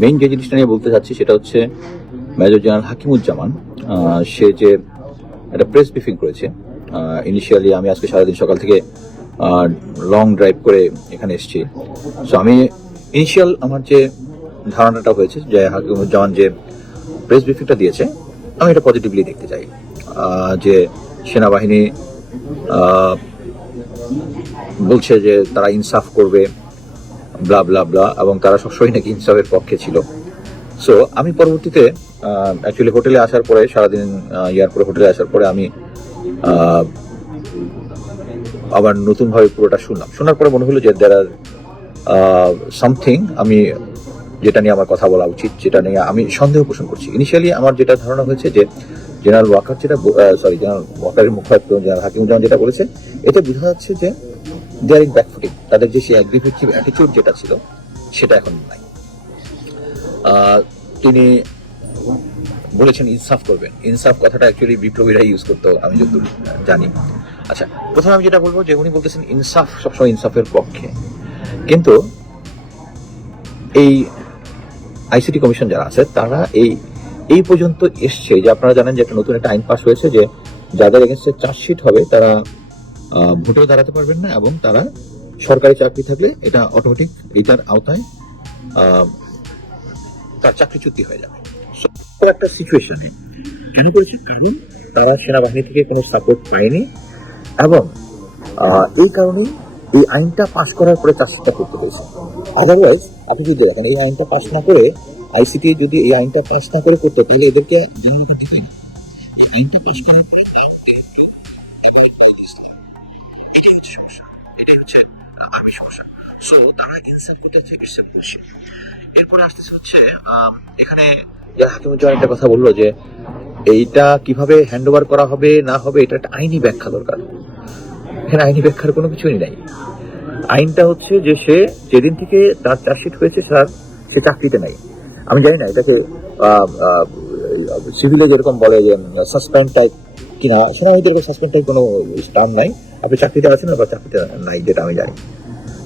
Main যে জিনিসটা নিয়ে বলতে চাচ্ছি সেটা হচ্ছে মেজর জেনারেল হাকিমুজ্জামান সে যে একটা প্রেস ব্রিফিং করেছে ইনিশিয়ালি আমি আজকে সারাদিন সকাল থেকে লং ড্রাইভ করে এখানে এসেছি। সো আমি ইনিশিয়াল আমার যে ধারণাটা হয়েছে যে হাকিমুজ্জামান যে প্রেস ব্রিফিংটা দিয়েছে, আমি এটা পজিটিভলি দেখতে চাই। যে সেনাবাহিনী বলছে যে তারা ইনসাফ করবে ব্লা ব্লা ব্লা এবং তারা সবসময় নাকি ইনসাফের পক্ষে ছিল। সো আমি পরবর্তীতে অ্যাকচুয়ালি হোটেলে আসার পরে, সারাদিন পরে হোটেলে আসার পরে আমি আবার নতুনভাবে পুরোটা শুনলাম। শোনার পরে মনে হলো যে দেয়ার আর সামথিং আমি, যেটা নিয়ে আমার কথা বলা উচিত, যেটা নিয়ে আমি সন্দেহ পোষণ করছি। ইনিশিয়ালি আমার যেটা ধারণা হয়েছে যে জেনারেল ওয়াকার যেটা সরি জেনারেল ওয়াকারের মুখপাত্র জেনারেল হাকিমুজ্জামান যেটা বলেছে, এতে বোঝা যাচ্ছে যে দেয়ার ইন ব্যাকফুটিং তাদের যে সেই অ্যাগ্রিভেটিভ অ্যাটিটিউড যেটা ছিল, সেটা এখন নাই। তিনি বলেছেন, ইনসাফ করবেন। ইনসাফ কথাটা অ্যাকচুয়ালি বিপ্লবীরা ইউজ করতো, আমি যতদূর জানি। আচ্ছা প্রথমে আমি যেটা বলব, যে উনি বলতেছেন, ইনসাফ সবসময় ইনসাফের পক্ষে। কিন্তু এই আইসিটি কমিশন যারা আছে, তারা এই এই পর্যন্ত এসছে। যে আপনারা জানেন যে একটা নতুন একটা আইন পাস হয়েছে, যে যাদের এগেনস্টে চার্জশিট হবে, তারা ভোটেও দাঁড়াতে পারবেন না এবং তারা সরকারি চাকরি থাকলে এটা অটোমেটিক এটার আওতায় তার চাকরিচ্যুতি হয়ে যাবে। একটা সিচুয়েশনে কেন করেছে কারণ তারা সেনাবাহিনী থেকে কোনো সাপোর্ট পায়নি এবং এই কারণেই এই আইনটা পাস করার পরে চাষটা করতে হয়েছে। আদারওয়াইজ আপনি যদি দেখেন, এই আইনটা পাস না করে আইসিটি যদি এই আইনটা পাস না করে করতো, তাহলে এদেরকে জনগণ দিতে এই আইনটা পাস করার পরে সো তারা ইনসাফ করতে হচ্ছে ইটস এ বুলশিট এরপরে আসতেছে হচ্ছে এখানে যারা হাকিমুজ্জামান একটা কথা বলল যে এইটা কীভাবে হ্যান্ড ওভার করা হবে, না হবে, এটা একটা আইনি ব্যাখ্যা দরকার। এখানে আইনি ব্যাখ্যার কোনো কিছুই নাই। আইনটা হচ্ছে যে সে যেদিন থেকে তার চার্জশিট হয়েছে, স্যার, সে চাকরিতে নাই। আমি জানি না, এটাকে সিভিলে যেরকম বলে যে সাসপেন্ড টাইপ কিনা সেনাবাহিনীদের সাসপেন্ড টাইপ কোনো টার্ম নাই। আপনি চাকরিতে আছেন বা চাকরিতে নাই, যেটা আমি জানি।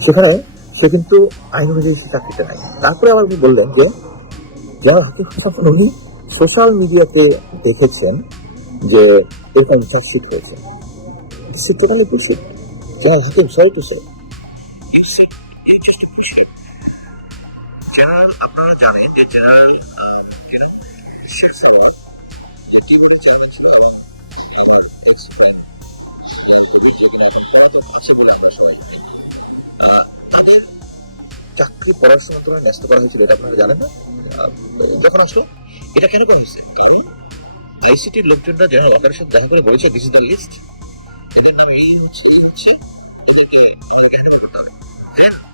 সেখানে সে কিন্তু আইন অনুযায়ী সে চাকরিতে নাই। তারপরে আবার উনি বললেন যে উনি সোশ্যাল মিডিয়াতে দেখেছেন যে এরকম চার্জশিট হয়েছে আপনারা জানেন যে জেনারেল শেখ ছিল আমার এক্স ফ্রেন্ড আছে বলে আমরা সবাই তাদের চাকরি ন্যস্ত করা হয়েছিল, এটা আপনারা জানেন না? যখন আসলো, এটা কেন করা হয়েছে? কারণ আইসিটির লোকজনরা দেখা করে বলেছে দিস ইজ দ্য লিস্ট এদের নাম এই হচ্ছে এই হচ্ছে, এদেরকে করতে হবে।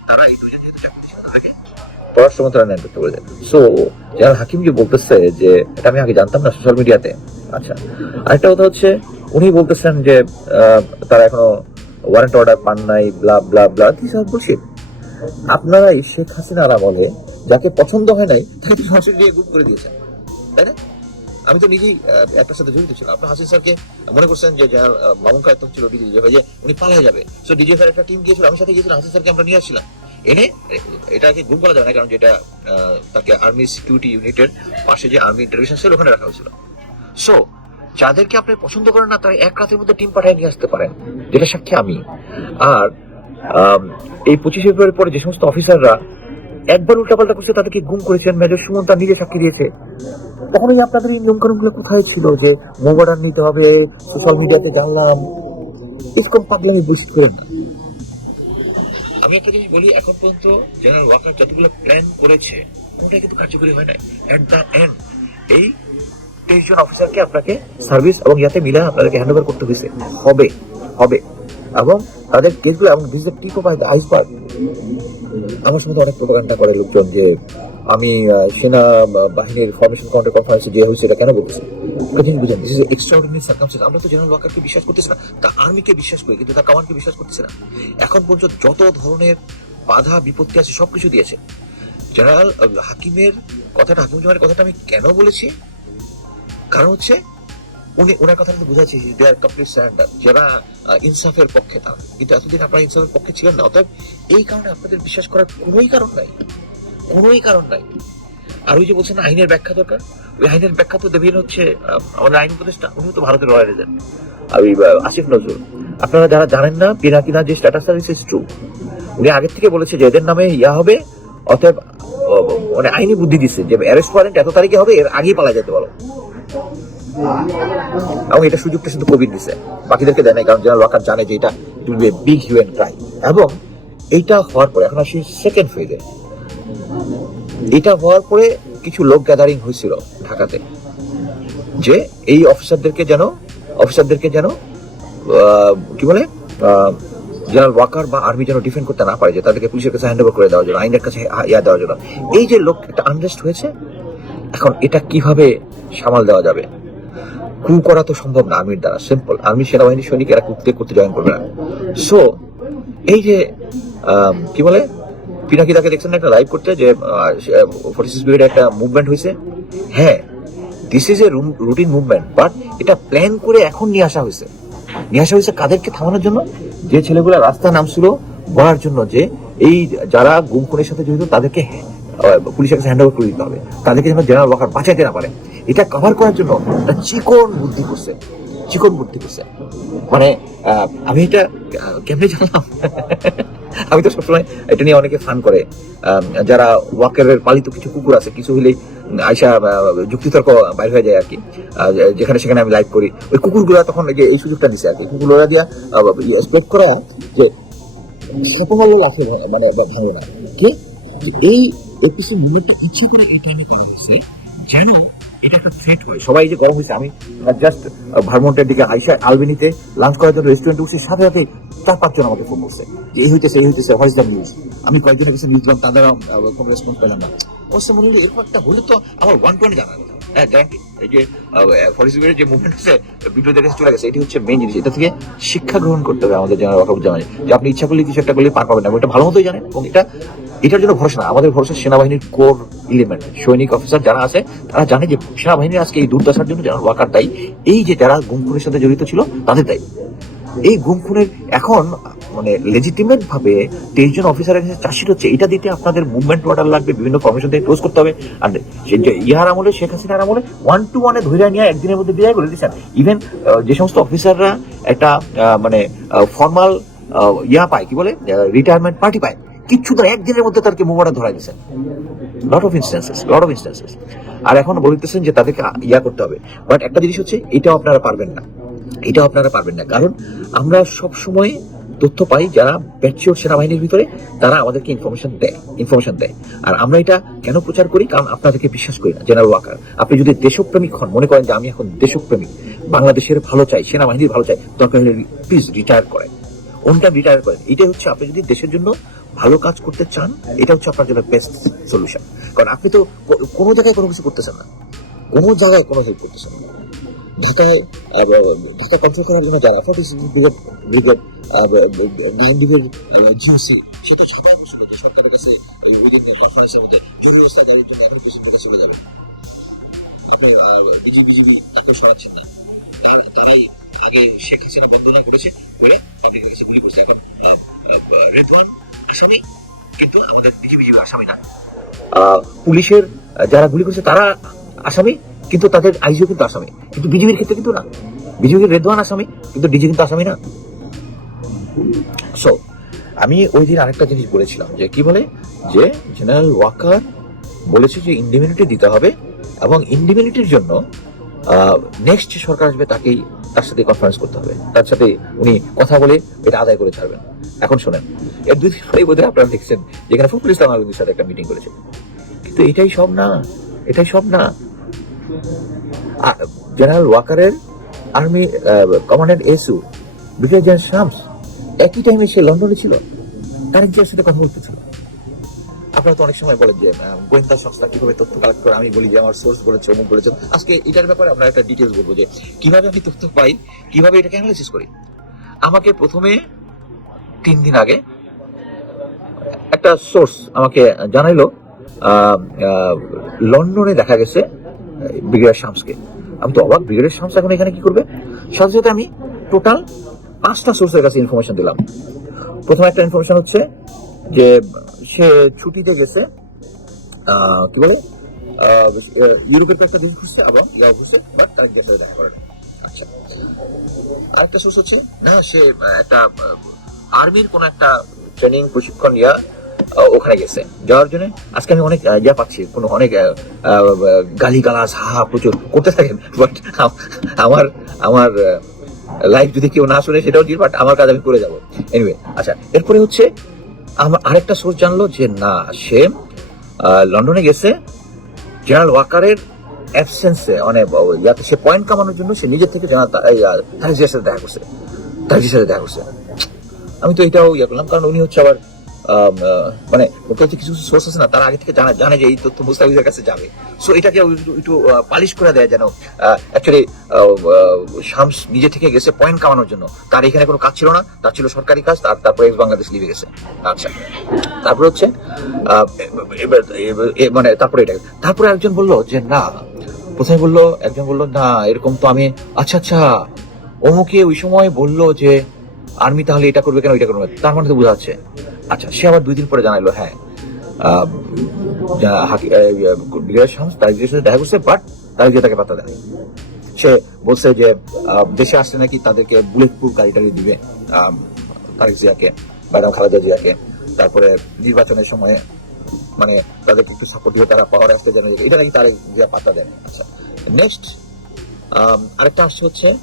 তারা এই দুজন যেহেতু চাকরি তাদেরকে পররাষ্ট্র মন্ত্রণালয় হ্যান্ড করতে সো জেনারেল হাকিম যে বলতেছে যে, এটা আমি আগে জানতাম না সোশ্যাল মিডিয়াতে আচ্ছা আরেকটা কথা হচ্ছে, উনি বলতেছেন যে তারা এখনও ওয়ারেন্ট অর্ডার পান নাই blah blah blah this are bullshit আপনারা এই শেখ হাসিনার আমলে যাকে পছন্দ হয় নাই, তাকে সরাসরি দিয়ে গুম করে দিয়েছেন। তাই না? আমি তো নিজেই একটার সাথে জড়িত ছিলাম। আপনার হাসিন স্যারকে মনে করছেন যে মামুন কায়তম ছিল ডিজি যে, উনি পালিয়ে যাবে। সো ডিজি স্যার একটা টিম গিয়েছিল, আমি সাথে গিয়েছিলাম, হাসিন স্যারকে আমরা নিয়ে আসছিলাম। এনে, এটাকে গুম করা যাবে না, কারণ যেটা তাকে আর্মি সিকিউরিটি ইউনিটের পাশে যে আর্মি ইন্টারভিশন ছিল ওখানে রাখা হয়েছিল। সো যাদেরকে আপনি পছন্দ করেন না, তারা এক রাতের মধ্যে টিম পাঠিয়ে নিয়ে আসতে পারেন। যেটা সাক্ষী আমি। আর এই পঁচিশে ফেব্রুয়ারি পরে যে সমস্ত অফিসাররা একবার উল্টাপাল্টা করছে, তাদেরকে গুম করেছেন মেজর সুমন তার নিজে সাক্ষী দিয়েছে। তখন এই আপনাদের এই নিয়ম কানুনগুলো কোথায় ছিল যে মোবাইল নিতে হবে সোশ্যাল মিডিয়াতে জানলাম? এরকম পাগলামি বসিত করেন না। আমি একটা জিনিস বলি, এখন পর্যন্ত জেনারেল ওয়াকার যতগুলো প্ল্যান করেছে ওটা কিন্তু কার্যকরী হয় নাই। এট দ্য এন্ড এই তেইশ জন অফিসারকে আপনাকে সার্ভিস এবং ইয়াতে মিলে আপনাদেরকে হ্যান্ড ওভার করতে হয়েছে হবে হবে। এবং তাদের কেসগুলো এবং this the tip of iceberg আমার সঙ্গে অনেক প্রোপাগান্ডা করে লোকজন যে, আমি সেনা বাহিনীর ফরমেশন কাউন্টার কনফারেন্সে যে হয়েছে, এটা কেন বলতেছি? একটা বুঝেন দিস ইজ এক্সট্রাঅর্ডিনারি সার্কামস্টেন্স আমরা তো জেনারেল ওয়াকারকে বিশ্বাস করতেছি না, তা আর্মিকে বিশ্বাস করি, কিন্তু তার কামানকে বিশ্বাস করতেছি না। এখন পর্যন্ত যত ধরনের বাধা, বিপত্তি আছে, সবকিছু দিয়েছে। জেনারেল হাকিমের কথাটা, হাকিম জমানের কথাটা আমি কেন বলেছি? কারণ হচ্ছে, উনি, ওনার কথা কিন্তু বুঝাচ্ছি দে আর কমপ্লিট সারেন্ডার যারা ইনসাফের পক্ষে তারা। কিন্তু এতদিন আপনারা ইনসাফের পক্ষে ছিলেন না, অতএব এই কারণে আপনাদের বিশ্বাস করার কোনোই কারণ নাই। কোনোই কারণ নাই। আর ওই যে বলছেন আইনের ব্যাখ্যা দরকার? ওই আইনের ব্যাখ্যা তো দেবেন হচ্ছে আমাদের আইন উপদেষ্টা উনি তো ভারতের রয়্যাল এজেন্ট আমি আসিফ নজরুল। আপনারা যারা জানেন না পিনাকিনা যে স্ট্যাটাস সার্ভিস ইজ ট্রু উনি আগের থেকে বলেছে যে এদের নামে ইয়া হবে, অতএব মানে আইনি বুদ্ধি দিচ্ছে যে অ্যারেস্ট ওয়ারেন্ট এত তারিখে হবে, এর আগেই পালা যেতে বলো এবং এটা সুযোগটা শুধু কোভিড দিছে। বাকিদেরকে দেয় নাই, কারণ জেনারেল ওয়াকার জানে যে এটা will be big human crime এবং এইটা হওয়ার পরে, এখন আসি সেকেন্ড ফেজে এটা হওয়ার পরে কিছু লোক গ্যাদারিং হয়েছিল ঢাকাতে, যে এই অফিসারদেরকে যেন অফিসারদেরকে যেন কি বলে জেনারেল ওয়াকার বা আর্মি যেন ডিফেন্ড করতে না পারে, যে তাদেরকে পুলিশের কাছে হ্যান্ড ওভার করে দেওয়ার জন্য, আইনের কাছে ইয়া দেওয়ার জন্য। এই যে লোক একটা আনরেস্ট হয়েছে এখন এটা কীভাবে সামাল দেওয়া যাবে? কু করা তো সম্ভব না আর্মির দ্বারা সিম্পল আর্মি সেনাবাহিনীর সৈনিক এরা কুকতে করতে জয়েন করবে না। সো এই যে কি বলে? পিনাকি তাকে দেখছেন একটা লাইভ করতে, যে ফোর্টি সিক্স একটা মুভমেন্ট হয়েছে? হ্যাঁ this is a routine movement but এটা প্ল্যান করে এখন নিয়ে আসা হয়েছে। নিয়ে আসা হয়েছে কাদেরকে থামানোর জন্য? যে ছেলেগুলো রাস্তা নামছিল, বলার জন্য যে, এই যারা গুম খুনের সাথে জড়িত, তাদেরকে পুলিশের কাছে হ্যান্ড করে দিতে হবে। তাদেরকে যেন জেনারেল ওয়াকার বাঁচাইতে না পারে। এটা কভার করার জন্য একটা চিকন বুদ্ধি করছে। চিকন বুদ্ধি করছে। মানে আমি এটা কেমনে জানলাম? আমি তো সবসময় এটা নিয়ে অনেকে ফান করে। যারা ওয়াকারের পালিত কিছু কুকুর আছে, কিছু হলেই আয়সা যুক্তিতর্ক বাইর হয়ে যায় আর কি। যেখানে সেখানে আমি লাইভ করি। ওই কুকুরগুলা তখন এই এই সুযোগটা দিছে আর কি। কুকুরগুলা দিয়া এক্সপেক্ট করা যে সাপোহালো লাফে মানে ভাঙবে না। কি? যে এই এপিসোড মুভমেন্টটা ইচ্ছে করে এই টাইমে করা হয়েছে, যেন এটা একটা থ্রেট করে সবাই যে গরম হয়েছে, আমি জাস্ট ভারমন্টের দিকে আইসা আলবেনিতে লাঞ্চ করার জন্য রেস্টুরেন্টে উঠছি, সাথে সাথে চার পাঁচজন আমাকে ফোন করছে। এই হইতেছে এই হইতেছে হোয়াইস দ্য নিউজ আমি কয়েকজনের কাছে নিউজ দিলাম, তাদের কোনো রেসপন্স পেলাম না। অবশ্য মনে হলো এরকম একটা হলে তো আমার ওয়ান টোয়েন্টি জানা হ্যাঁ যে হচ্ছে জিনিস। থেকে শিক্ষা গ্রহণ করতে হবে আমাদের জেনারেল ওয়াকার জানাই। যে আপনি ইচ্ছা করলে কিছু একটা করলে পার পাবেন না এটা ভালো মতোই জানেন, এবং এটা এটার জন্য ভরসা না। আমাদের ভরসা সেনাবাহিনীর কোর ইলিমেন্ট সৈনিক অফিসার যারা আছে, তারা জানে যে সেনাবাহিনীর আজকে এই দুর্দশার জন্য যারা ওয়াকার দায়ী, এই যে যারা গুম খুনের সাথে জড়িত ছিল, তাদের দায়ী। এই গুম খুনের এখন মানে লেজিটিমেট ভাবে তেইশ জন অফিসারের কাছে চার্জশিট হচ্ছে, এটা দিতে আপনাদের মুভমেন্ট অর্ডার লাগবে, বিভিন্ন ফরমেশন থেকে ক্লোজ করতে হবে। আর ইহার আমলে, শেখ হাসিনার আমলে ওয়ান টু ওয়ানে ধরে নিয়ে একদিনের মধ্যে বিদায় করে দিচ্ছেন ইভেন যে সমস্ত অফিসাররা একটা মানে ফর্মাল ইয়া পায়, কি বলে? রিটায়ারমেন্ট পার্টি পায়। কিচ্ছু তো একদিনের মধ্যে মুভ অর্ডার ধরা দিচ্ছেন lot of instances lot of instances আর এখন বলতেছেন যে তাদেরকে ইয়া করতে হবে। বাট একটা জিনিস হচ্ছে, এটাও আপনারা পারবেন না। এটাও আপনারা পারবেন না। কারণ আমরা সব সময় তথ্য পাই যারা প্যাচিওর সেনাবাহিনীর ভিতরে, তারা আমাদেরকে ইনফরমেশন দেয় ইনফরমেশন দেয়। আর আমরা এটা কেন প্রচার করি? কারণ আপনাদেরকে বিশ্বাস করি না জেনারেল ওয়াকার আপনি যদি দেশপ্রেমিক হন, মনে করেন যে আমি এখন দেশপ্রেমিক, বাংলাদেশের ভালো চাই, সেনাবাহিনীর ভালো চাই, দরকার হলে প্লিজ রিটায়ার করেন। ওনটা রিটায়ার করেন। এটাই হচ্ছে, আপনি যদি দেশের জন্য ভালো কাজ করতে চান, এটা হচ্ছে আপনার জন্য বেস্ট সলিউশন কারণ আপনি তো কোনো জায়গায় কোনো কিছু করতেছেন না। কোনো জায়গায় কোনো হেল্প করতেছেন না। ঢাকায় ঢাকা কন্ট্রোল করার জন্য যারা ব্রিগেড ব্রিগেড বসে সরকারের কাছে এই উইদিন কনফারেন্সের মধ্যে জরুরি অবস্থা, গাড়ির জন্য এখন কিছু টাকা চলে যাবে। আপনি বিজি বিজিবি তাকে সরাচ্ছেন না। তারাই আগে শেখ হাসিনা বন্দনা করেছে, করে পাবলিকের কাছে গুলি করছে। এখন রেদওয়ান আসামি, কিন্তু আমাদের বিজি বিজিবি আসামি না। পুলিশের যারা গুলি করছে তারা আসামি, কিন্তু তাদের আইজিও কিন্তু আসামি। কিন্তু বিজেপির ক্ষেত্রে কিন্তু না। বিজেপির রেদওয়ান আসামি, কিন্তু ডিজি কিন্তু আসামি না। সো আমি ওই দিন আরেকটা জিনিস বলেছিলাম, যে কি বলে? যে জেনারেল ওয়াকার বলেছে যে ইন্ডিমিউনিটি দিতে হবে এবং ইন্ডিমিউনিটির জন্য নেক্সট সরকার আসবে তাকেই তার সাথে কনফারেন্স করতে হবে। তার সাথে উনি কথা বলে এটা আদায় করে ছাড়বেন। এখন শোনেন, এর দুই দিন পরেই বোধহয় আপনারা দেখছেন, যেখানে ফখরুল ইসলাম আলমগীর সাথে একটা মিটিং করেছে। কিন্তু এটাই সব না, এটাই সব না। জেনারেল ওয়াকারের আর্মি কমান্ডেন্ট এসু ব্রিগেডিয়ার শামস, একই টাইমে সে লন্ডনে ছিল। জিয়ার সাথে কথা বলতেছিল আপনারা তো অনেক সময় বলেন যে গোয়েন্দা সংস্থা কীভাবে তথ্য কালেক্ট করে, আমি বলি যে, আমার সোর্স বলেছে, অমুক বলেছেন আজকে এটার ব্যাপারে আমরা একটা ডিটেলস বলব যে, কীভাবে আমি তথ্য পাই, কীভাবে এটাকে অ্যানালাইসিস করি? আমাকে প্রথমে তিন দিন আগে একটা সোর্স আমাকে জানাইলো লন্ডনে দেখা গেছে, ব্রিগেডিয়ার শামসকে। আমি তো অবাক, ব্রিগেডিয়ার শামস এখন এখানে কি করবে? সাথে সাথে আমি টোটাল পাঁচটা সোর্সের কাছে ইনফরমেশন দিলাম। প্রথম একটা ইনফরমেশন হচ্ছে যে সে ছুটিতে গেছে কি বলে? ইউরোপের কয়েকটা দেশ ঘুরছে এবং ইয়াও ঘুরছে বাট তার সাথে দেখা করে। আচ্ছা। আরেকটা সোর্স হচ্ছে, না, সে একটা আর্মির কোন একটা ট্রেনিং প্রশিক্ষণ ইয়া ওখানে গেছে। যাওয়ার জন্য আজকে আমি অনেক ইয়া পাচ্ছি, কোনো অনেক গালি গালাস হা প্রচুর করতে থাকেন বাট আমার আমার লাইফ যদি কেউ না শুনে সেটাও ঠিক বাট আমার কাজ আমি করে যাব। এনিওয়ে আচ্ছা এরপরে হচ্ছে আমার আরেকটা সোর্স জানলো যে না, সে লন্ডনে গেছে। জেনারেল ওয়াকারের অ্যাবসেন্সে মানে যাতে সে পয়েন্ট কামানোর জন্য সে নিজের থেকে জানা তার সাথে দেখা করছে। তার সাথে দেখা করছে। আমি তো এটাও ইয়ে করলাম, কারণ উনি হচ্ছে আবার মানে ওকে হচ্ছে কিছু সোর্স আছে না, তারা আগে থেকে জানা জানে যে এই তথ্য মুস্তাফিজের কাছে যাবে। সো এটাকে একটু- পালিশ করে দেয় যেন অ্যাকচুয়ালি শামস নিজে থেকে গেছে পয়েন্ট কামানোর জন্য। তার এখানে কোনো কাজ ছিল না, তার ছিল সরকারি কাজ, তার তারপরে এক্স বাংলাদেশ লিভে গেছে। আচ্ছা। তারপরে হচ্ছে মানে তারপরে এটা। তারপরে একজন বলল যে, না। প্রথমে বলল, একজন বলল, না, এরকম তো আমি আচ্ছা আচ্ছা। অমুকে ওই সময় বলল যে, আর্মি তাহলে এটা করবে কেন এটা করবে তার মানে তো বোঝা যাচ্ছে। আচ্ছা সে আবার দুই দিন পরে জানাইলো হ্যাঁ দেখা করছে বাট তাকে পাত্তা দেয় সে বলছে যে দেশে আসলে নাকি, তাদেরকে বুলেট গাড়ি টাড়ি দিবে তারেক তারপরে নির্বাচনের সময় মানে তাদেরকে একটু সাপোর্ট দিয়ে তারা পাওয়ার আসতে যেন এটা নাকি তারেক জিয়া পাত্তা দেন আচ্ছা নেক্সট আরেকটা আসছে হচ্ছে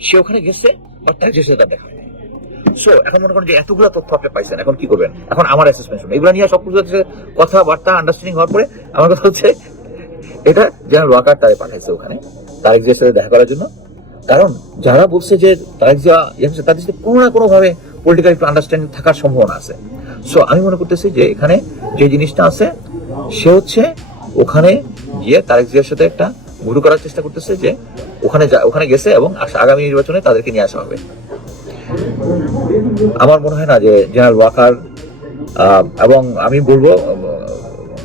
সে ওখানে গেছে বাট তার সাথে তার দেখা সো এখন মনে করেন যে এতগুলো তথ্য আপনি পাইছেন, এখন কি করবেন? এখন আমার অ্যাসেসমেন্ট এগুলো নিয়ে হচ্ছে কথাবার্তা আন্ডারস্ট্যান্ডিং হওয়ার পরে আমার কথা হচ্ছে, এটা ওয়াকার তারে পাঠাইছে ওখানে সাথে দেখা করার জন্য। কারণ যারা বলছে যে তারেক জিয়া ইয়ে তাদের সাথে কোনো না কোনো ভাবে পলিটিক্যাল একটু আন্ডারস্ট্যান্ডিং থাকার সম্ভাবনা আছে। সো আমি মনে করতেছি যে এখানে যে জিনিসটা আছে, সে হচ্ছে ওখানে গিয়ে তারেক জিয়ার সাথে একটা গুরু করার চেষ্টা করতেছে যে ওখানে ওখানে গেছে এবং আগামী নির্বাচনে তাদেরকে নিয়ে আসা হবে। আমার মনে হয় না যে জেনারেল ওয়াকার এবং আমি বলব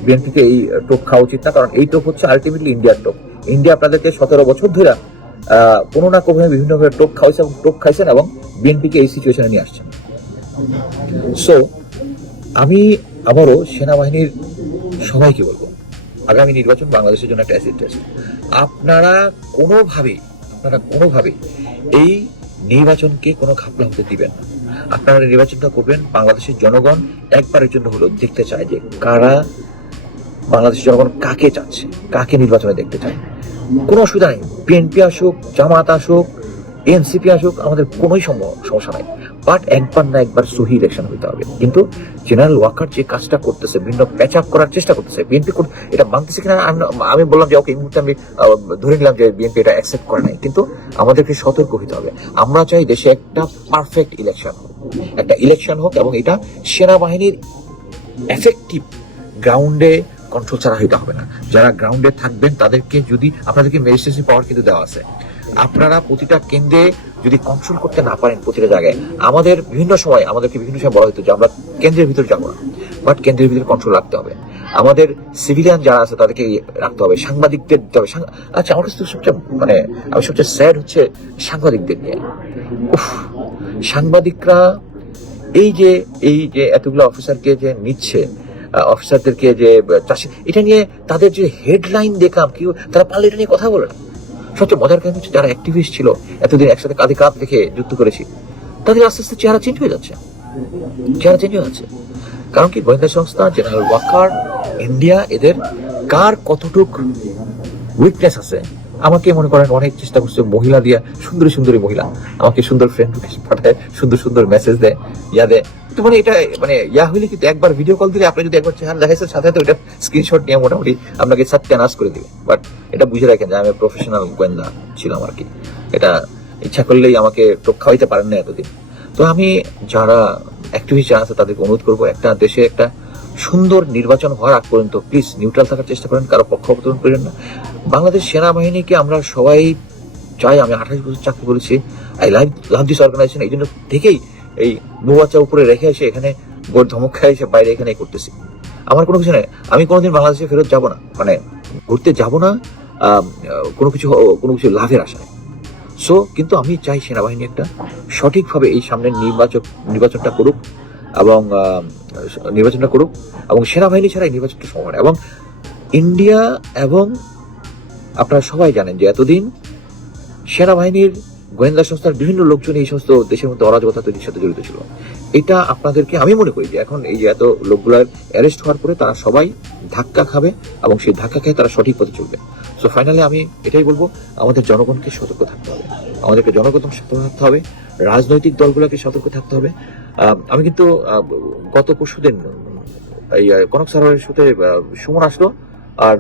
বিএনপিকে এই টোপ খাওয়া উচিত না, কারণ এই টোপ হচ্ছে আলটিমেটলি ইন্ডিয়ার টোপ। ইন্ডিয়া আপনাদেরকে সতেরো বছর ধরে কোনো না কোনো বিভিন্নভাবে টোপ খাওয়াইছে এবং টোপ খাইছেন এবং বিএনপিকে এই সিচুয়েশনে নিয়ে আসছেন। সো আমি আবারও সেনাবাহিনীর সবাইকে বলব, আগামী নির্বাচন বাংলাদেশের জন্য একটা অ্যাসিড টেস্ট আপনারা কোনোভাবেই আপনারা কোনোভাবেই এই নির্বাচনকে কোনো ঘাপলা হতে দিবেন না। আপনারা নির্বাচনটা করবেন, বাংলাদেশের জনগণ একবারের জন্য হলো দেখতে চায় যে কারা বাংলাদেশের জনগণ কাকে চাচ্ছে, কাকে নির্বাচনে দেখতে চায়। কোনো অসুবিধা নেই। বিএনপি আসুক, জামাত আসুক, এনসিপি আসুক, আমাদের কোনোই সম্ভব সমস্যা নাই। বাট একবার না একবার সহি ইলেকশন হইতে হবে। কিন্তু জেনারেল ওয়াকার যে কাজটা করতেছে, বিভিন্ন প্যাচ আপ করার চেষ্টা করতেছে বিএনপি এটা মানতেছে কিনা আমি- বললাম যে ওকে এই মুহূর্তে আমি ধরে নিলাম যে বিএনপি এটা অ্যাকসেপ্ট করে নাই। কিন্তু আমাদেরকে সতর্ক হতে হবে। আমরা চাই দেশে একটা পারফেক্ট ইলেকশন হোক। একটা ইলেকশন হোক এবং এটা সেনাবাহিনীর এফেক্টিভ গ্রাউন্ডে কন্ট্রোল ছাড়া হইতে হবে না। যারা গ্রাউন্ডে থাকবেন, তাদেরকে যদি আপনাদেরকে ম্যাজিস্ট্রেসি পাওয়ার কিন্তু দেওয়া আছে। আপনারা প্রতিটা কেন্দ্রে যদি কন্ট্রোল করতে না পারেন প্রতিটা জায়গায়, আমাদের বিভিন্ন সময়, আমাদেরকে বিভিন্ন সময় বলা হতো যে আমরা কেন্দ্রের ভিতরে যাব না। বাট কেন্দ্রের ভিতরে কন্ট্রোল রাখতে হবে। আমাদের সিভিলিয়ান যারা আছে, তাদেরকে রাখতে হবে, সাংবাদিকদের দিতে হবে। আচ্ছা আমার কাছে সবচেয়ে মানে আমি সবচেয়ে স্যাড হচ্ছে সাংবাদিকদের নিয়ে। উফ, সাংবাদিকরা এই যে এই যে এতগুলো অফিসারকে যে নিচ্ছে অফিসারদেরকে যে, চাষি, এটা নিয়ে তাদের যে হেডলাইন দেখলাম কি তারা পারলে এটা নিয়ে কথা বলে না। সবচেয়ে মজার কারণ হচ্ছে যারা অ্যাক্টিভিস্ট ছিল, এতদিন একসাথে কাঁধে কাঁধ দেখে যুদ্ধ করেছি, তাদের আস্তে আস্তে চেহারা চেঞ্জ হয়ে যাচ্ছে। চেহারা চেঞ্জ হয়ে যাচ্ছে। কারণ কি? গোয়েন্দা সংস্থা জেনারেল ওয়াকার ইন্ডিয়া এদের কার কতটুক উইকনেস আছে? আমাকে মনে করেন অনেক চেষ্টা করছে মহিলা দিয়া, সুন্দরী সুন্দরী মহিলা। আমাকে সুন্দর ফ্রেন্ড পাঠায়, সুন্দর সুন্দর মেসেজ দেয়, ইয়া দেয়। তো মানে এটা মানে ইয়া হইলে কিন্তু একবার ভিডিও কল দিলে আপনি যদি একবার চেহারা দেখাইছেন, সাথে সাথে ওটা স্ক্রিনশট নিয়ে মোটামুটি আপনাকে সত্যানাশ করে দিবে। বাট এটা বুঝে রাখেন যে আমি প্রফেশনাল গোয়েন্দা ছিলাম আর কি। এটা ইচ্ছা করলেই আমাকে টোপ খাওয়াইতে পারেন না এতদিন। তো আমি যারা অ্যাক্টিভিস্ট যারা আছে, তাদেরকে অনুরোধ করব, একটা দেশে একটা সুন্দর নির্বাচন হওয়ার আগ পর্যন্ত প্লিজ নিউট্রাল থাকার চেষ্টা করেন, কারও পক্ষপাতন করেন না। বাংলাদেশ সেনাবাহিনীকে আমরা সবাই চাই, আমি আঠাশ বছর চাকরি করেছি, I love love this organisation, এই জন্য থেকেই এই বাচ্চা উপরে রেখে এসে এখানে গোর ধমক খাই এসে বাইরে এখানে করতেছি। আমার কোনো কিছু নেই। আমি কোনোদিন বাংলাদেশে ফেরত যাব না। মানে ঘুরতে যাব না কোনো কিছু কোনো কিছু লাভের আশায় সো কিন্তু আমি চাই সেনাবাহিনী একটা সঠিকভাবে এই সামনের নির্বাচক, নির্বাচনটা করুক এবং নির্বাচনটা করুক এবং সেনাবাহিনী ছাড়া এই নির্বাচনটা সম্ভব এবং ইন্ডিয়া এবং আপনারা সবাই জানেন যে এতদিন সেনাবাহিনীর গোয়েন্দা সংস্থার বিভিন্ন লোকজন এই সমস্ত দেশের মধ্যে অরাজকতা তৈরির সাথে জড়িত ছিল। এটা আপনাদেরকে আমি মনে করি যে এখন এই যে এত লোকগুলার অ্যারেস্ট হওয়ার পরে তারা সবাই ধাক্কা খাবে এবং সেই ধাক্কা খেয়ে তারা সঠিক পথে চলবে। সো ফাইনালি আমি এটাই বলব, আমাদের জনগণকে সতর্ক থাকতে হবে। আমাদেরকে জনগণ সতর্ক থাকতে হবে, রাজনৈতিক দলগুলোকে সতর্ক থাকতে হবে। আমি কিন্তু গত পরশু দিন এই কনক সারোয়ারের সাথে সুমন আসলো, আর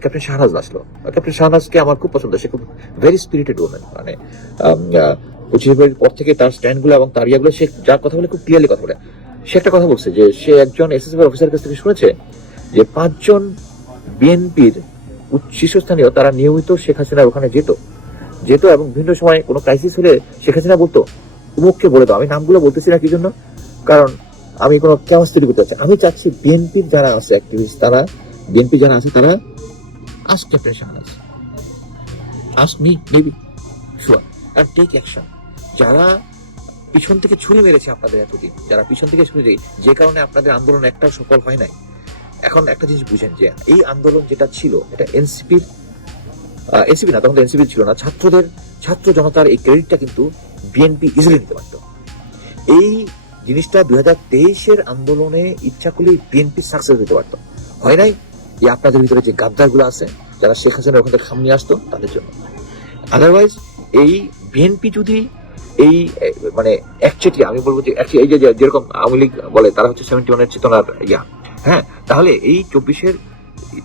ক্যাপ্টেন শাহনাজ আসলো। ক্যাপ্টেন শাহনাজকে আমার খুব পছন্দ, সে খুব ভেরি স্পিরিটেড মানে পর থেকে তার স্ট্যান্ডগুলো এবং তার সে কথা বলে খুব ক্লিয়ারলি কথা বলে। সে একটা কথা বলছে যে, সে একজন কাছ থেকে শুনেছে যে, পাঁচজন বিএনপির শীর্ষস্থানীয়, তারা নিয়মিত শেখ হাসিনার ওখানে যেত। যেত এবং বিভিন্ন সময় কোনো ক্রাইসিস হলে শেখ হাসিনা বলতো, উমুককে বলে দাও। আমি নামগুলো বলতেছি না কি জন্য কারণ আমি কোনো কেমন তৈরি করতে চাচ্ছি আমি চাচ্ছি বিএনপির যারা আছে অ্যাক্টিভিস্ট তারা বিএনপি যারা আছে, তারা ask captain Shahnaz ask me maybe sure আর টেক অ্যাকশন যারা পিছন থেকে ছুরি মেরেছে আপনাদের এতদিন, যারা পিছন থেকে ছুরি দেয় যে কারণে আপনাদের আন্দোলন একটাও সফল হয় নাই। এখন একটা জিনিস বুঝেন যে, এই আন্দোলন যেটা ছিল, এটা এনসিপির এনসিপি না, তখন এনসিপি ছিল না, ছাত্রদের, ছাত্র জনতার এই ক্রেডিটটা কিন্তু বিএনপি ইজিলি নিতে পারত। এই জিনিসটা দুই হাজার তেইশের আন্দোলনে ইচ্ছা করলেই বিএনপি সাকসেস হতে পারতো। হয় নাই? এই আপনাদের ভিতরে যে গাদ্দারগুলো আছে যারা শেখ হাসিনার ওখান থেকে খাম নিয়ে আসতো তাদের জন্য। আদারওয়াইজ এই বিএনপি যদি এই মানে একচেটি আমি বলব যে এই যে যেরকম আওয়ামী লীগ বলে তারা হচ্ছে সেভেন্টি ওয়ানের চেতনার ইয়া। হ্যাঁ তাহলে এই চব্বিশের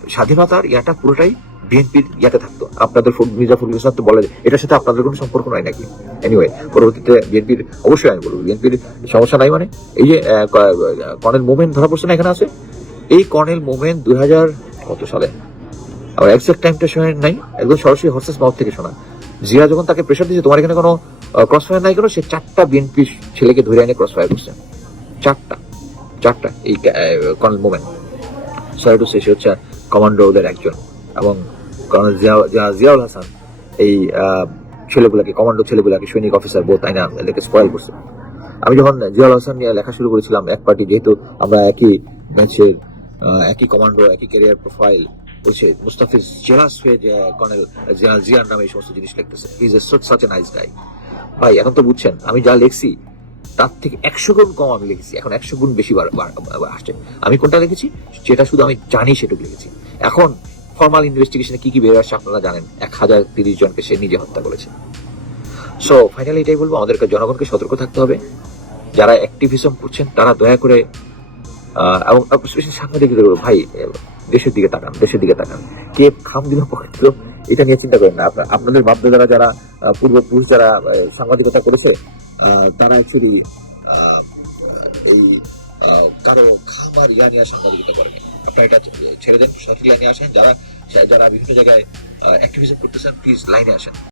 স্বাধীনতার ইয়াটা পুরোটাই বিএনপির ইয়াতে থাকতো। আপনাদের ফুল মির্জা ফখরুল ইসলাম তো বলে এটার সাথে আপনাদের কোনো সম্পর্ক নাই নাকি? এনিওয়ে পরবর্তীতে বিএনপির অবশ্যই আমি বলব বিএনপির সমস্যা নাই মানে। এই যে আহ, ক- কর্নেল মোমেন ধরা পড়ছে না এখানে আছে? এই কর্নেল মোমেন দুই হাজার কত সালে? আমার এক্সাক্ট টাইমটা শোনেন নাই। একদম সরাসরি হর্সেস মাউথ থেকে শোনা। জিয়া যখন তাকে প্রেশার দিয়েছে, তোমার এখানে কোনো ক্রস ফায়ার নাই কেন? সে চারটা বিএনপি ছেলেকে ধরে এনে ক্রস ফায়ার করছে। চারটা চারটা এই colonel Momen. Sorry to say হচ্ছে কমান্ডো ওদের একজন। এবং কর্নেল জিয়া, জিয়া- জিয়াউল হাসান এই ছেলেগুলাকে কমান্ডো ছেলেগুলাকে সৈনিক অফিসার বোধ তাই না, এদেরকে স্পয়েল করছে। আমি যখন জিয়াউল হাসান নিয়ে লেখা শুরু করেছিলাম, এক পার্টি যেহেতু আমরা একই ব্যাচের একই কমান্ডো একই ক্যারিয়ার প্রোফাইল বলছে, মুস্তাফিজ জেলাস হয়ে যে কর্নেল জিয়া জিয়ার নামে এই সমস্ত জিনিস লিখতেছে। Is a such a nice guy ভাই, এখন তো বুঝছেন, আমি যা লিখছি, তার থেকে একশো গুণ কম আমি লিখেছি। এখন একশো গুণ বেশি আসছে। আমি কোনটা লিখেছি? যেটা শুধু আমি জানি সেটুকু লিখেছি। এখন ফর্মাল ইনভেস্টিগেশনে কি কি বের আসছে আপনারা জানেন। এক হাজার তিরিশ জনকে সে নিজে হত্যা করেছে। সো ফাইনালি এটাই বলব, আমাদেরকে জনগণকে সতর্ক থাকতে হবে। যারা অ্যাক্টিভিজম করছেন, তারা দয়া করে এবং সাংবাদিকদের ভাই দেশের দিকে তাকান, দেশের দিকে তাকান। কে খাম দিল পকেট এটা নিয়ে চিন্তা করেন না। আপনাদের বাপদাদারা যারা পূর্বপুরুষ যারা সাংবাদিকতা করেছে তারা অ্যাকচুয়ালি এই কারও খামার ইয়া নিয়ে সাংবাদিকতা করেনি। আপনারা এটা ছেড়ে দেন সঠিক লাইনে আসেন। যারা যারা বিভিন্ন জায়গায় অ্যাক্টিভিজম করতেছেন প্লিজ লাইনে আসেন।